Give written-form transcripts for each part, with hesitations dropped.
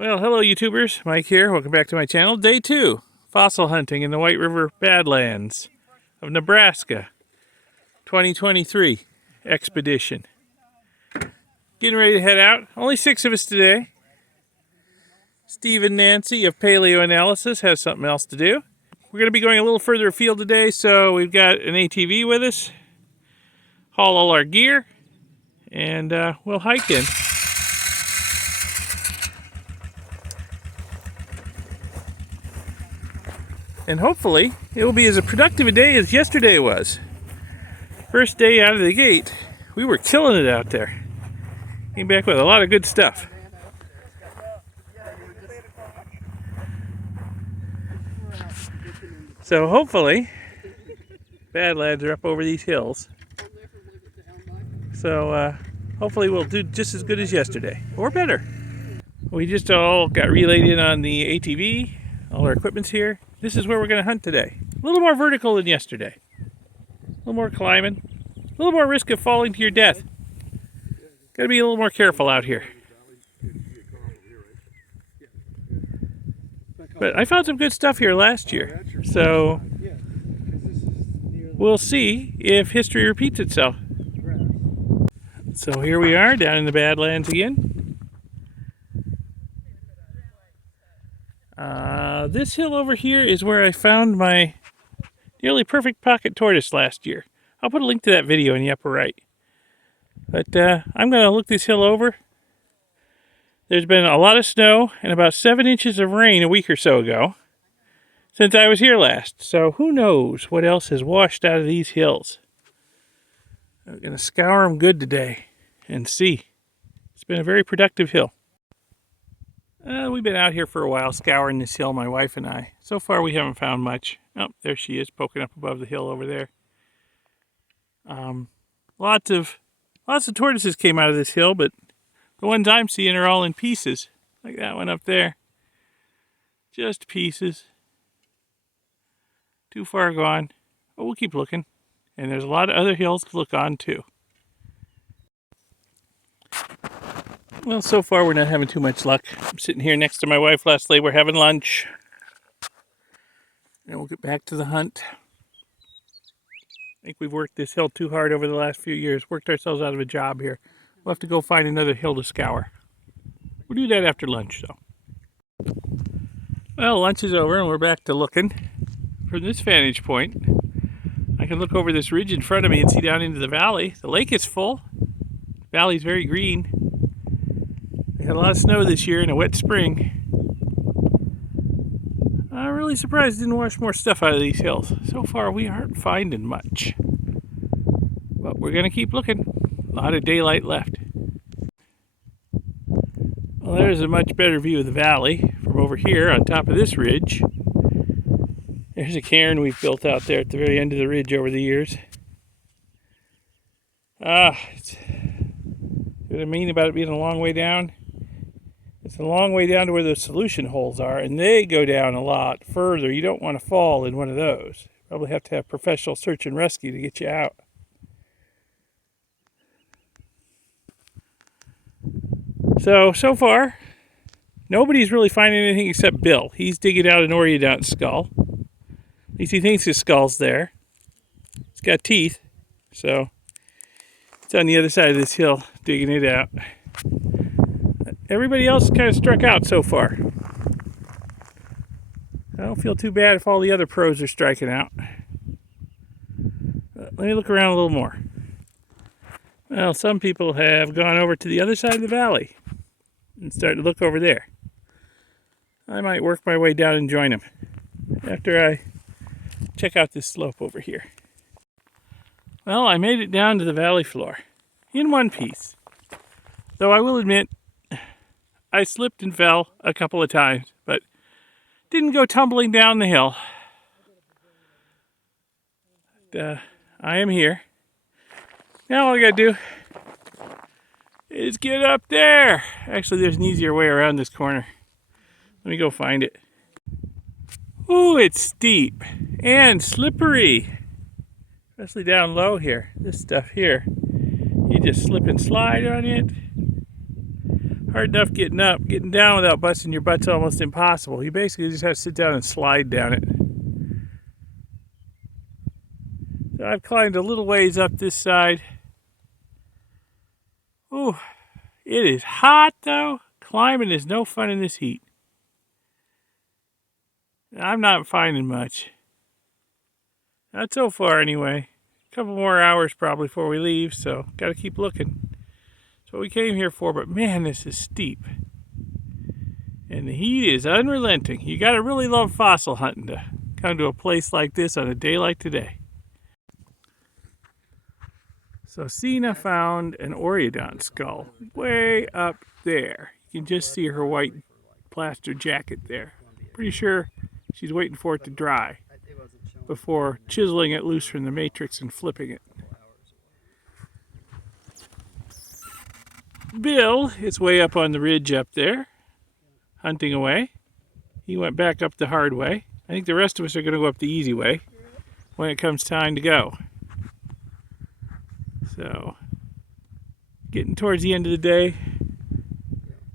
Well, hello YouTubers, Mike here. Welcome back to my channel. Day 2, fossil hunting in the White River Badlands of Nebraska, 2023 expedition. Getting ready to head out. Only 6 of us today. Steve and Nancy of Paleo Analysis have something else to do. We're going to be going a little further afield today, so we've got an ATV with us, haul all our gear, and we'll hike in. And hopefully, it will be as productive a day as yesterday was. First day out of the gate, we were killing it out there. Came back with a lot of good stuff. So hopefully, Badlands are up over these hills. So hopefully we'll do just as good as yesterday, or better. We just all got relayed in on the ATV. All our equipment's here. This is where we're going to hunt today. A little more vertical than yesterday. A little more climbing. A little more risk of falling to your death. Got to be a little more careful out here. But I found some good stuff here last year. So we'll see if history repeats itself. So here we are down in the Badlands again. This hill over here is where I found my nearly perfect pocket tortoise last year. I'll put a link to that video in the upper right. But I'm going to look this hill over. There's been a lot of snow and about 7 inches of rain a week or so ago since I was here last. So who knows what else has washed out of these hills. I'm going to scour them good today and see. It's been a very productive hill. We've been out here for a while scouring this hill, my wife and I. So far we haven't found much. Oh, there she is poking up above the hill over there. Lots of tortoises came out of this hill, but the ones I'm seeing are all in pieces. Like that one up there. Just pieces. Too far gone. But we'll keep looking. And there's a lot of other hills to look on too. Well, so far we're not having too much luck. I'm sitting here next to my wife. Leslie, we're having lunch. And we'll get back to the hunt. I think we've worked this hill too hard over the last few years. Worked ourselves out of a job here. We'll have to go find another hill to scour. We'll do that after lunch, though. Well, lunch is over and we're back to looking. From this vantage point, I can look over this ridge in front of me and see down into the valley. The lake is full. The valley's very green. We had a lot of snow this year and a wet spring. I'm really surprised it didn't wash more stuff out of these hills. So far we aren't finding much. But we're going to keep looking. A lot of daylight left. Well, there's a much better view of the valley from over here on top of this ridge. There's a cairn we've built out there at the very end of the ridge over the years. What I mean about it being a long way down? It's a long way down to where those solution holes are, and they go down a lot further. You don't want to fall in one of those. You probably have to have professional search and rescue to get you out. So far, nobody's really finding anything except Bill. He's digging out an Oreodont skull. At least he thinks his skull's there. It's got teeth, so it's on the other side of this hill digging it out. Everybody else kind of struck out so far. I don't feel too bad if all the other pros are striking out. Let me look around a little more. Well, some people have gone over to the other side of the valley and started to look over there. I might work my way down and join them after I check out this slope over here. Well, I made it down to the valley floor in one piece. Though I will admit, I slipped and fell a couple of times, but didn't go tumbling down the hill. I am here. Now all I gotta do is get up there. Actually, there's an easier way around this corner. Let me go find it. Ooh, it's steep and slippery. Especially down low here. This stuff here, you just slip and slide on it. Hard enough getting up. Getting down without busting your butt's almost impossible. You basically just have to sit down and slide down it. So I've climbed a little ways up this side. Ooh, it is hot though. Climbing is no fun in this heat. I'm not finding much. Not so far anyway. A couple more hours probably before we leave, so gotta keep looking. That's what we came here for, but man, this is steep. And the heat is unrelenting. You gotta really love fossil hunting to come to a place like this on a day like today. So Sina found an Oreodont skull way up there. You can just see her white plaster jacket there. Pretty sure she's waiting for it to dry before chiseling it loose from the matrix and flipping it. Bill is way up on the ridge up there, hunting away. He went back up the hard way. I think the rest of us are going to go up the easy way when it comes time to go. So, getting towards the end of the day.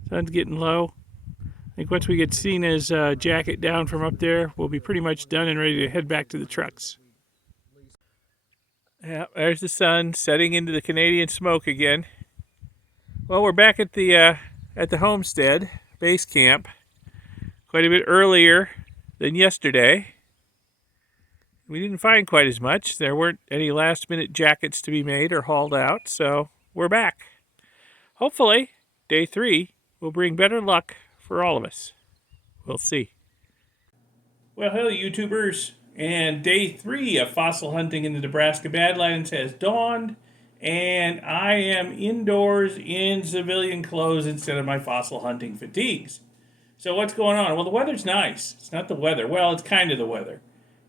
Sun's getting low. I think once we get Sina's jacket down from up there, we'll be pretty much done and ready to head back to the trucks. Yeah, there's the sun setting into the Canadian smoke again. Well, we're back at the homestead base camp quite a bit earlier than yesterday. We didn't find quite as much. There weren't any last-minute jackets to be made or hauled out, so we're back. Hopefully, day 3 will bring better luck for all of us. We'll see. Well, hello, YouTubers. And day 3 of fossil hunting in the Nebraska Badlands has dawned, and I am indoors in civilian clothes instead of my fossil hunting fatigues. So what's going on? Well, the weather's nice. It's not the weather. Well, it's kind of the weather.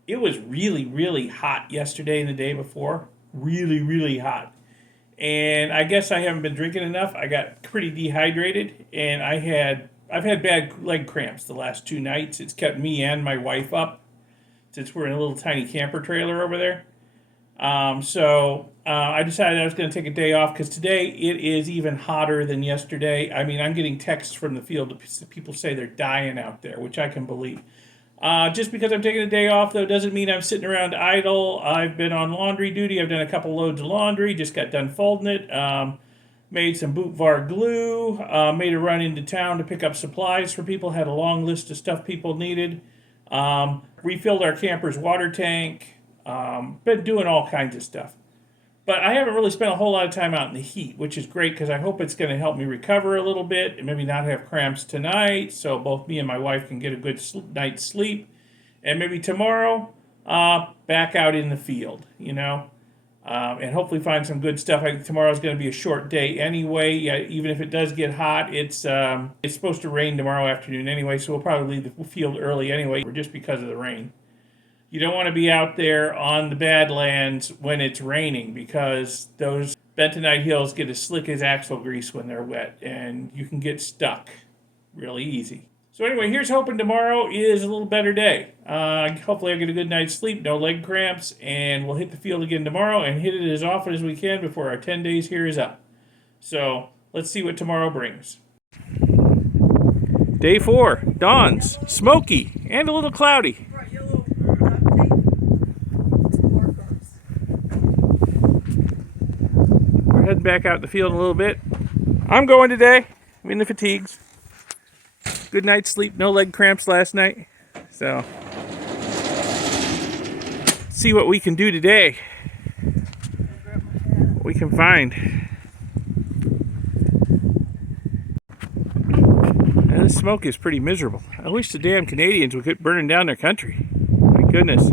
It was really, really hot yesterday and the day before. Really, really hot. And I guess I haven't been drinking enough. I got pretty dehydrated, and I've had bad leg cramps the last 2 nights. It's kept me and my wife up since we're in a little tiny camper trailer over there. So I decided I was going to take a day off because today it is even hotter than yesterday. I mean, I'm getting texts from the field. People say they're dying out there, which I can believe. Just because I'm taking a day off, though, doesn't mean I'm sitting around idle. I've been on laundry duty. I've done a couple loads of laundry. Just got done folding it. Made some boot var glue. Made a run into town to pick up supplies for people. Had a long list of stuff people needed. Refilled our camper's water tank. Been doing all kinds of stuff. But I haven't really spent a whole lot of time out in the heat, which is great because I hope it's going to help me recover a little bit and maybe not have cramps tonight, so both me and my wife can get a good night's sleep. And maybe tomorrow, back out in the field, you know, and hopefully find some good stuff. I think tomorrow's going to be a short day anyway. Yeah, even if it does get hot, it's supposed to rain tomorrow afternoon anyway, so we'll probably leave the field early anyway, just because of the rain. You don't want to be out there on the Badlands when it's raining because those bentonite hills get as slick as axle grease when they're wet, and you can get stuck really easy. So anyway, here's hoping tomorrow is a little better day. Hopefully I get a good night's sleep, no leg cramps, and we'll hit the field again tomorrow and hit it as often as we can before our 10 days here is up. So let's see what tomorrow brings. Day 4 dawns, smoky and a little cloudy. Heading back out in the field a little bit. I'm going today. I'm in the fatigues. Good night's sleep, no leg cramps last night. So, see what we can do today. What we can find. Now, this smoke is pretty miserable. I wish the damn Canadians would quit burning down their country. My goodness.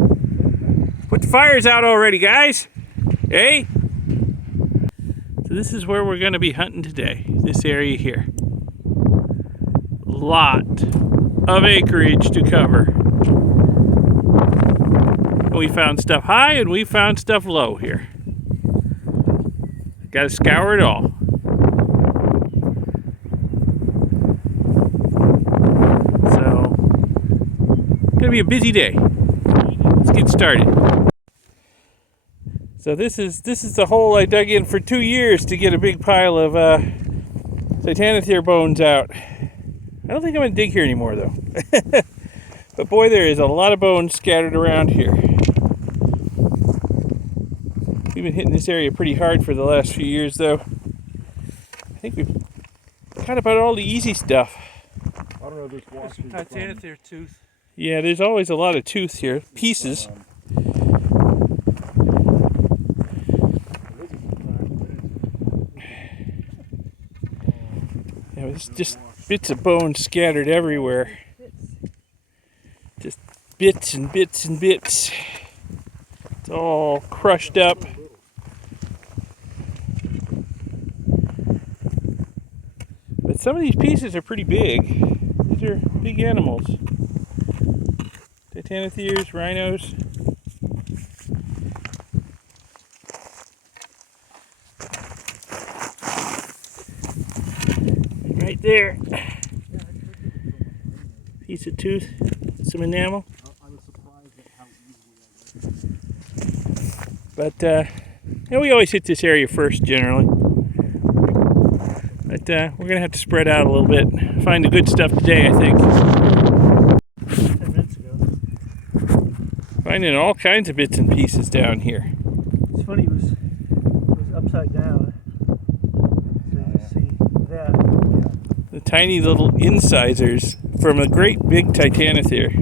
Put the fires out already, guys. Hey? This is where we're going to be hunting today, this area here. Lot of acreage to cover. We found stuff high and we found stuff low here. Got to scour it all. So, going to be a busy day. Let's get started. So this is the hole I dug in for 2 years to get a big pile of Titanotheres bones out. I don't think I'm going to dig here anymore, though. But boy, there is a lot of bones scattered around here. We've been hitting this area pretty hard for the last few years, though. I think we've got about all the easy stuff. I don't know this wash. Some Titanotheres tooth. Yeah, there's always a lot of tooth here. Pieces. Yeah, it's just bits of bone scattered everywhere. Just bits and bits and bits. It's all crushed up. But some of these pieces are pretty big. These are big animals. Titanotheres, rhinos. Right there. Piece of tooth, some enamel. I was surprised at how easily I got. But we always hit this area first generally. But we're going to have to spread out a little bit. Find the good stuff today, I think. 10 minutes ago. Finding all kinds of bits and pieces down here. It's funny, it was upside down. So you just see that. The tiny little incisors from a great big Titanotheres.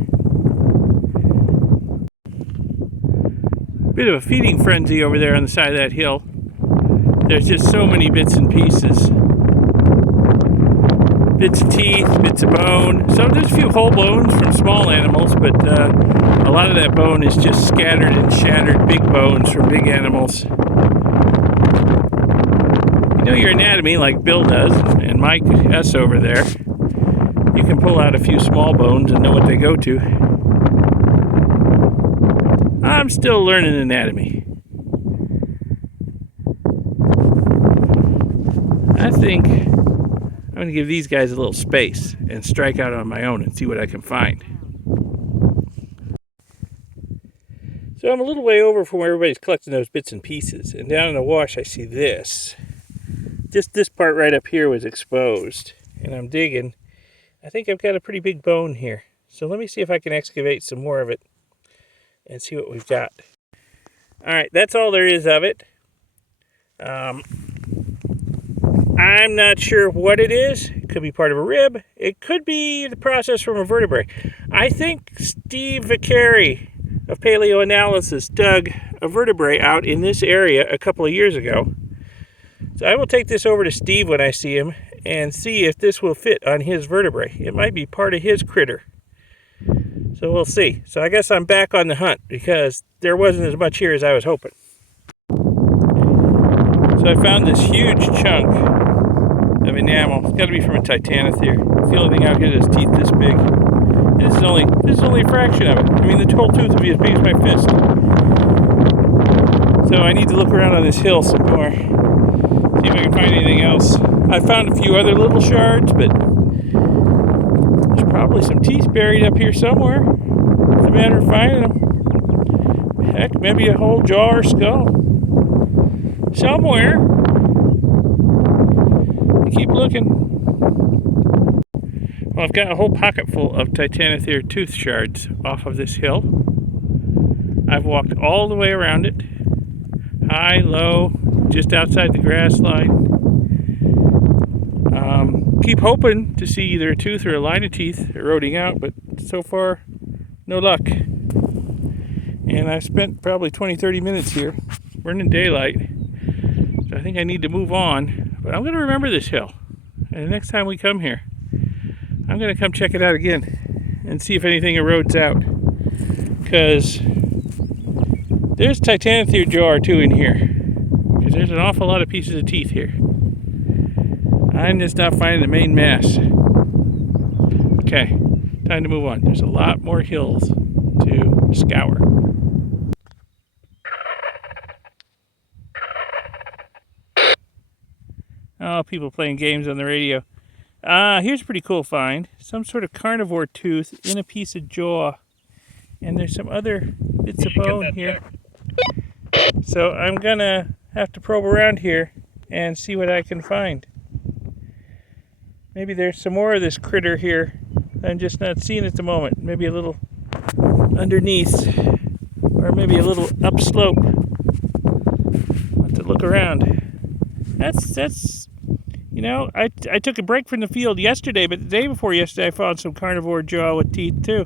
Bit of a feeding frenzy over there on the side of that hill. There's just so many bits and pieces. Bits of teeth, bits of bone. So there's a few whole bones from small animals, but a lot of that bone is just scattered and shattered big bones from big animals. You know your anatomy like Bill does, and Mike S. over there. You can pull out a few small bones and know what they go to. I'm still learning anatomy. I think I'm going to give these guys a little space and strike out on my own and see what I can find. So I'm a little way over from where everybody's collecting those bits and pieces, and down in the wash I see this. Just this part right up here was exposed, and I'm digging. I think I've got a pretty big bone here. So let me see if I can excavate some more of it and see what we've got. Alright, that's all there is of it. I'm not sure what it is. It could be part of a rib. It could be the process from a vertebrae. I think Steve Vicari of Paleo Analysis dug a vertebrae out in this area a couple of years ago. So I will take this over to Steve when I see him and see if this will fit on his vertebrae. It might be part of his critter. So we'll see. So I guess I'm back on the hunt because there wasn't as much here as I was hoping. So I found this huge chunk of enamel. It's got to be from a Titanotheres. It's the only thing out here that's teeth this big. And this is only a fraction of it. I mean, the whole tooth would be as big as my fist. So I need to look around on this hill some more. See if I can find anything else. I found a few other little shards, but there's probably some teeth buried up here somewhere. It's a matter of finding them. Heck, maybe a whole jaw or skull. Somewhere. Keep looking. Well, I've got a whole pocket full of Titanotheres tooth shards off of this hill. I've walked all the way around it. High, low, just outside the grass line. Keep hoping to see either a tooth or a line of teeth eroding out, but so far, no luck. And I've spent probably 20-30 minutes here. We're in daylight. So I think I need to move on. But I'm going to remember this hill. And the next time we come here, I'm going to come check it out again and see if anything erodes out. Because there's Titanotheres jaw or two in here. Because there's an awful lot of pieces of teeth here. I'm just not finding the main mass. Okay, time to move on. There's a lot more hills to scour. Oh, people playing games on the radio. Here's a pretty cool find. Some sort of carnivore tooth in a piece of jaw. And there's some other bits of bone here. So I'm gonna have to probe around here and see what I can find. Maybe there's some more of this critter here I'm just not seeing at the moment. Maybe a little underneath, or maybe a little upslope. I'll have to look around. That's you know, I took a break from the field yesterday, but the day before yesterday I found some carnivore jaw with teeth too.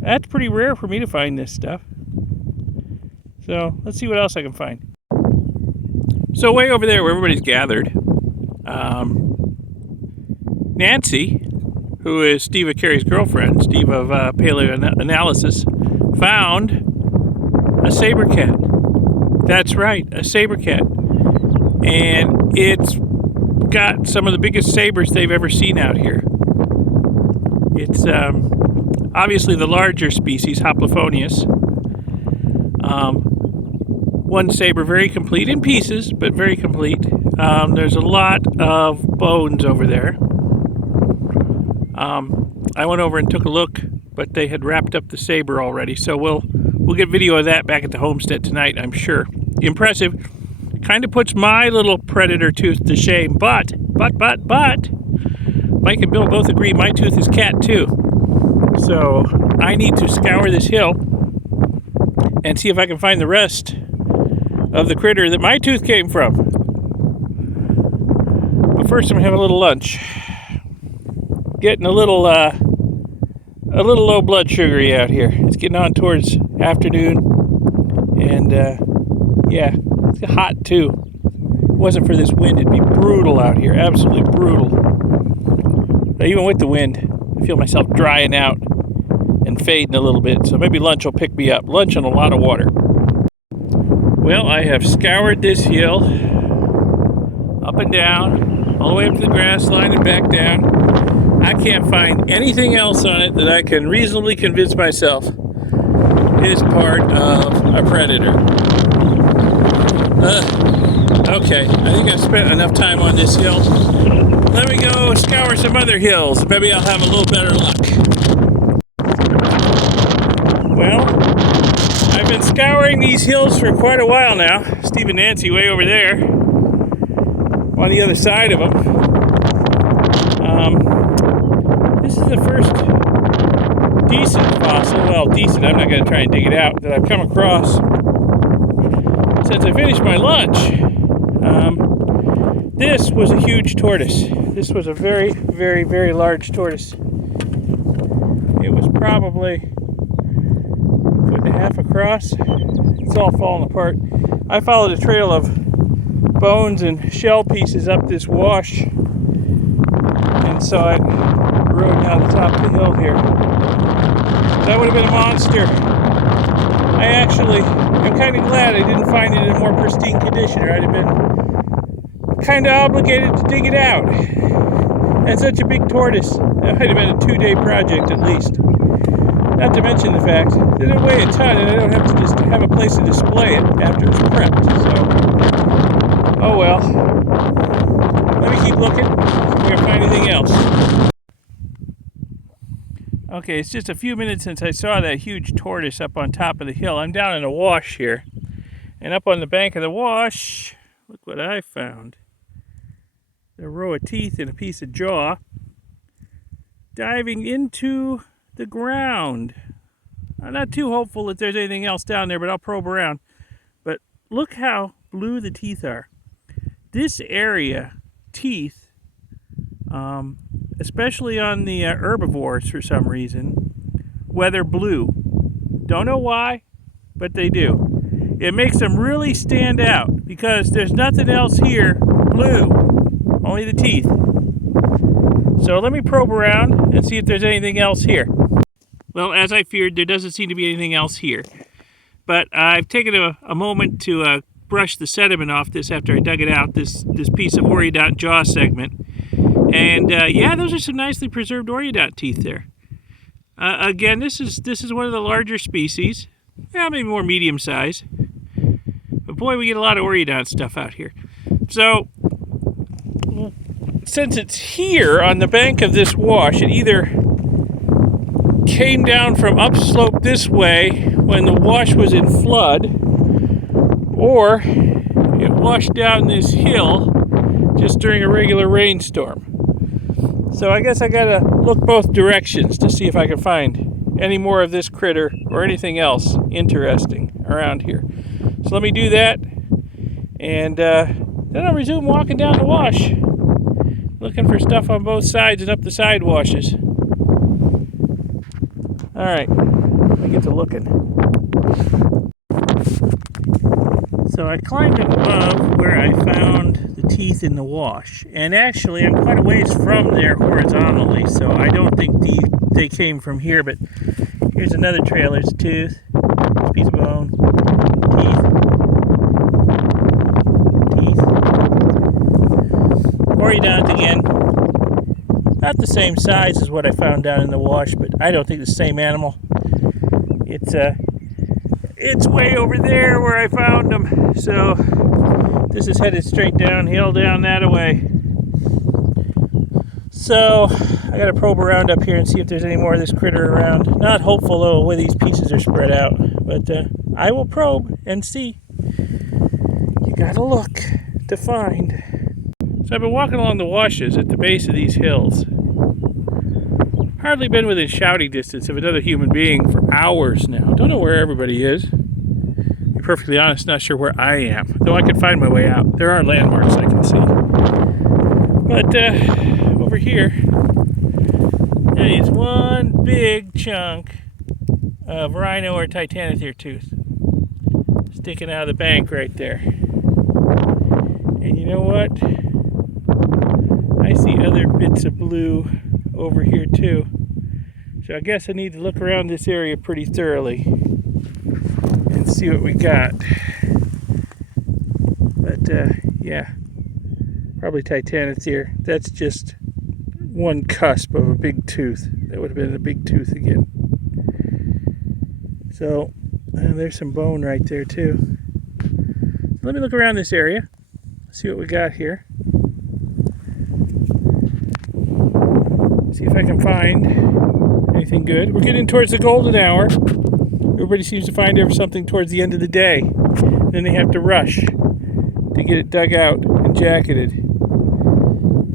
That's pretty rare for me to find this stuff. So let's see what else I can find. So way over there where everybody's gathered, Nancy, who is Steve Carey's girlfriend, Steve of Paleo Analysis, found a saber cat. That's right, a saber cat. And it's got some of the biggest sabers they've ever seen out here. It's obviously the larger species, Hoplophonius. One saber very complete in pieces, but very complete. There's a lot of bones over there. I went over and took a look, but they had wrapped up the saber already, so we'll get video of that back at the homestead tonight, I'm sure. Impressive. Kind of puts my little predator tooth to shame, but Mike and Bill both agree my tooth is cat too. So I need to scour this hill and see if I can find the rest of the critter that my tooth came from. But first I'm gonna have a little lunch. Getting a little low blood sugary out here. It's getting on towards afternoon, and yeah, it's hot too. If it wasn't for this wind, it'd be brutal out here, absolutely brutal. But even with the wind, I feel myself drying out and fading a little bit, so maybe lunch will pick me up. Lunch and a lot of water. Well, I have scoured this hill up and down, all the way up to the grass line and back down. I can't find anything else on it that I can reasonably convince myself is part of a predator. Okay, I think I've spent enough time on this hill. Let me go scour some other hills. Maybe I'll have a little better luck. Well, I've been scouring these hills for quite a while now. Steve and Nancy way over there, on the other side of them. This is the first decent fossil, well, decent, I'm not going to try and dig it out, that I've come across since I finished my lunch. This was a huge tortoise. This was a very, very, very large tortoise. It was probably a foot and a half across. It's all falling apart. I followed a trail of bones and shell pieces up this wash and saw it rode down the top of the hill here. That would have been a monster. I'm kind of glad I didn't find it in a more pristine condition, or I'd have been kind of obligated to dig it out. And such a big tortoise, that might have been a 2-day project at least. Not to mention the fact that it weigh a ton and I don't have to just have a place to display it after it's prepped. So, oh well. Let me keep looking, see if we can find anything else. Okay, it's just a few minutes since I saw that huge tortoise up on top of the hill. I'm down in a wash here. And up on the bank of the wash, look what I found. A row of teeth and a piece of jaw diving into the ground. I'm not too hopeful that there's anything else down there, but I'll probe around. But look how blue the teeth are. This area, teeth, especially on the herbivores for some reason, weather blue. Don't know why, but they do. It makes them really stand out because there's nothing else here blue, only the teeth. So let me probe around and see if there's anything else here. Well, as I feared, there doesn't seem to be anything else here. But I've taken a moment to brush the sediment off this after I dug it out, this piece of Oreodont jaw segment. And yeah, those are some nicely preserved Oreodont teeth there. Again, this is one of the larger species. Yeah, maybe more medium size. But boy, we get a lot of Oreodont stuff out here. So, since it's here on the bank of this wash, it either came down from upslope this way when the wash was in flood, or it washed down this hill just during a regular rainstorm. So I guess I gotta look both directions to see if I can find any more of this critter or anything else interesting around here. So let me do that, and then I'll resume walking down the wash, looking for stuff on both sides and up the side washes. All right, let me get to looking. So I climbed above where I found the teeth in the wash, and actually I'm quite a ways from there horizontally, so I don't think they came from here. But here's another trail. There's a tooth, there's a piece of bone, teeth. Orient again. Not the same size as what I found down in the wash, but I don't think the same animal. It's way over there where I found them. So this is headed straight downhill down that way. So I gotta probe around up here and see if there's any more of this critter around. Not hopeful though, the way these pieces are spread out, but I will probe and see. You gotta look to find. So I've been walking along the washes at the base of these hills. Hardly been within shouting distance of another human being for hours now. Don't know where everybody is. To be perfectly honest, not sure where I am. Though I can find my way out. There are landmarks I can see. But over here, there is one big chunk of rhino or titanotheres tooth sticking out of the bank right there. And you know what? I see other bits of blue over here too. So I guess I need to look around this area pretty thoroughly and see what we got. But yeah, probably titanotheres. That's just one cusp of a big tooth. That would have been a big tooth again. So there's some bone right there too. Let me look around this area, see what we got here. See if I can find anything good. We're getting towards the golden hour. Everybody seems to find something towards the end of the day. Then they have to rush to get it dug out and jacketed.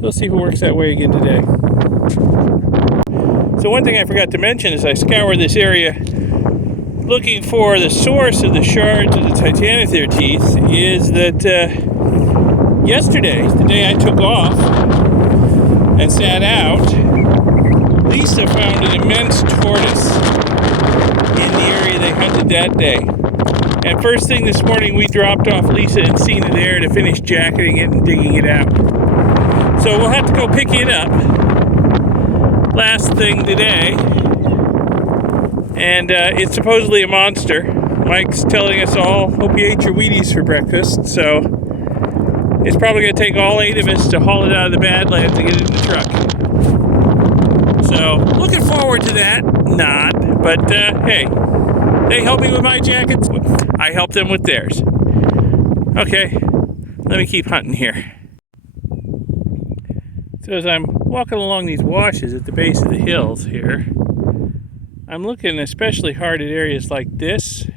We'll see if it works that way again today. So one thing I forgot to mention as I scour this area looking for the source of the shards of the titanotheres teeth is that yesterday, the day I took off and sat out, Lisa found an immense tortoise in the area they hunted that day. And first thing this morning, we dropped off Lisa and Cena there to finish jacketing it and digging it out. So we'll have to go pick it up last thing today. And it's supposedly a monster. Mike's telling us all, hope you ate your Wheaties for breakfast. So it's probably going to take all 8 of us to haul it out of the Badlands and get it in the truck. So, looking forward to that. Not, but hey, they help me with my jackets. I help them with theirs. Okay, let me keep hunting here. So as I'm walking along these washes at the base of the hills here, I'm looking especially hard at areas like this,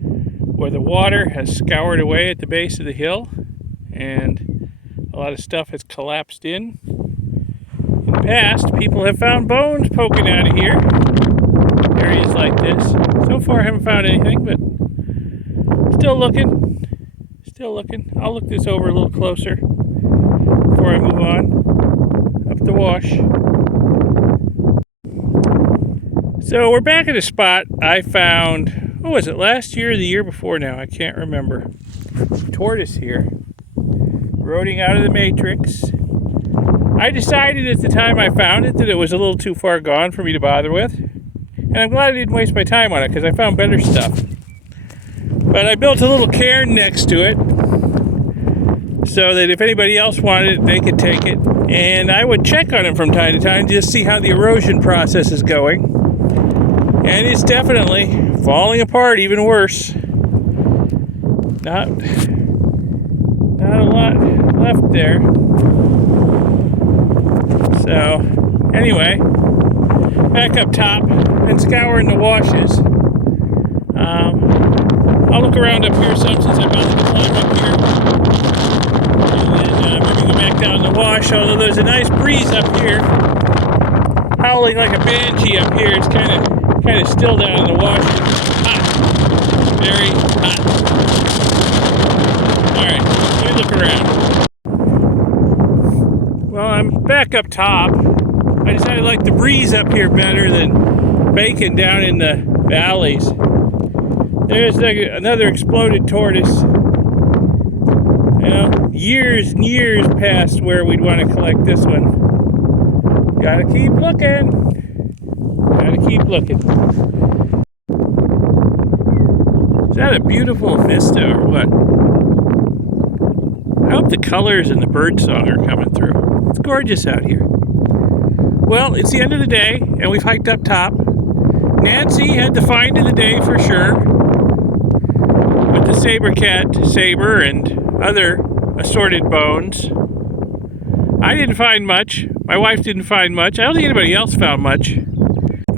where the water has scoured away at the base of the hill, and a lot of stuff has collapsed in. In the past, people have found bones poking out of here. Areas like this. So far, I haven't found anything, but still looking. Still looking. I'll look this over a little closer before I move on up the wash. So we're back at a spot I found, what was it, last year or the year before now? I can't remember. Tortoise here, roding out of the matrix. I decided at the time I found it that it was a little too far gone for me to bother with. And I'm glad I didn't waste my time on it because I found better stuff. But I built a little cairn next to it so that if anybody else wanted it, they could take it. And I would check on it from time to time to just see how the erosion process is going. And it's definitely falling apart even worse. Not a lot left there. So, anyway, back up top and scouring the washes. I'll look around up here some since I'm about to climb up here. And maybe go back down the wash, although there's a nice breeze up here. Howling like a banshee up here. It's kind of still down in the wash. Hot. Very hot. Alright, let me look around. Well, I'm back up top. I decided to like the breeze up here better than baking down in the valleys. There's another exploded tortoise. You know, years and years past where we'd want to collect this one. Gotta keep looking. Gotta keep looking. Is that a beautiful vista or what? I hope the colors and the bird song are coming through. It's gorgeous out here. Well, it's the end of the day, and we've hiked up top. Nancy had the find of the day for sure. With the Saber cat, Saber, and other assorted bones. I didn't find much. My wife didn't find much. I don't think anybody else found much.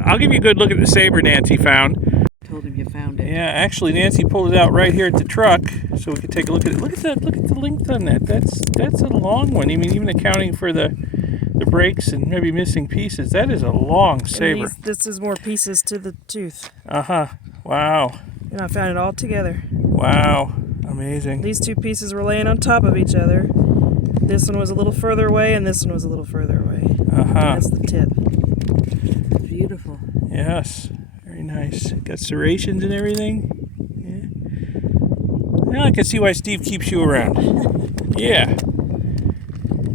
I'll give you a good look at the Saber Nancy found. Told him you found it. Yeah, actually Nancy pulled it out right here at the truck so we could take a look at it. Look at that, look at the length on that. That's a long one. I mean, even accounting for the breaks and maybe missing pieces. That is a long Saber. This is more pieces to the tooth. Uh-huh. Wow. And I found it all together. Wow. Amazing. These two pieces were laying on top of each other. This one was a little further away, and this one was a little further away. Uh-huh. That's the tip. Beautiful. Yes. Very nice. Got serrations and everything. Yeah. Now I can see why Steve keeps you around. Yeah.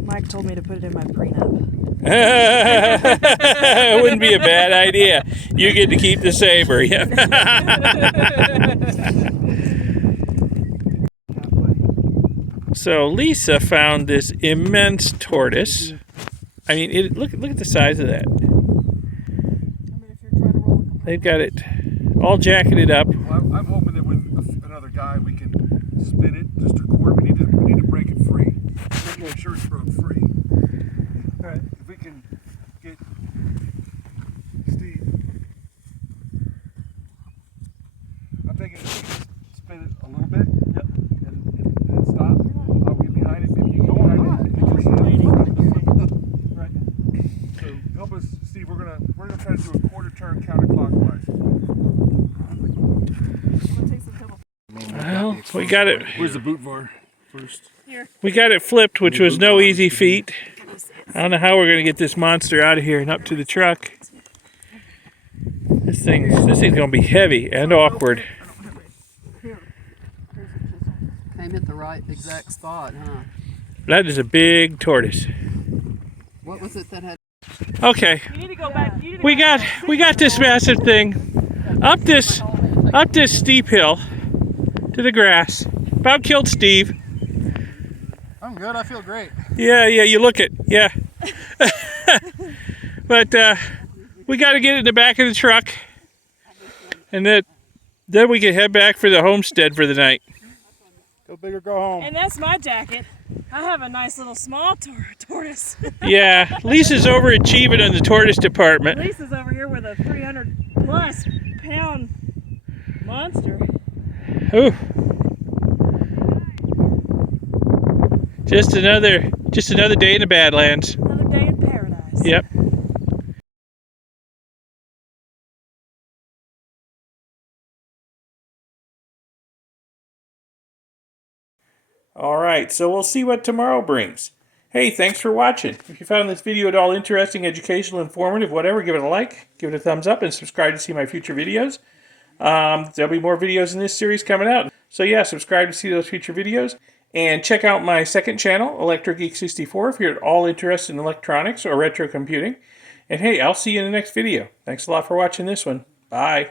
Mike told me to put it in my prenup. It wouldn't be a bad idea. You get to keep the Saber. Yeah. So Lisa found this immense tortoise. I mean, look at the size of that. They've got it all jacketed up. Well, I'm hoping that with another guy we can spin it just a quarter. We need to break it free. Make sure it's broke free. All right. If we can get Steve, I'm thinking spin it a little bit. Yep. And stop. I'll get behind it. Maybe you go behind it. Right. So help us, Steve. We're gonna try to do a quarter turn counterclockwise. Well, we got it. Where's the boot var first? Here. We got it flipped, which was no easy feat. I don't know how we're going to get this monster out of here and up to the truck. This thing's going to be heavy and awkward. Came at the right exact spot, huh? That is a big tortoise. What was it that had? Okay, You need to go back. we got this massive thing up this steep hill to the grass. About killed Steve. I'm good. I feel great. Yeah, you look it. Yeah. But we got to get it in the back of the truck, and then we can head back for the homestead for the night. Go big or go home. And that's my jacket. I have a nice little small tortoise. Yeah, Lisa's overachieving in the tortoise department. Lisa's over here with a 300+ pound monster. Ooh. Just another day in the Badlands. Another day in paradise. Yep. All right, so we'll see what tomorrow brings. Hey, thanks for watching. If you found this video at all interesting, educational, informative, whatever, give it a like, give it a thumbs up, and subscribe to see my future videos. There'll be more videos in this series coming out. So yeah, subscribe to see those future videos. And check out my second channel, Electric Geek 64, if you're at all interested in electronics or retro computing. And hey, I'll see you in the next video. Thanks a lot for watching this one. Bye.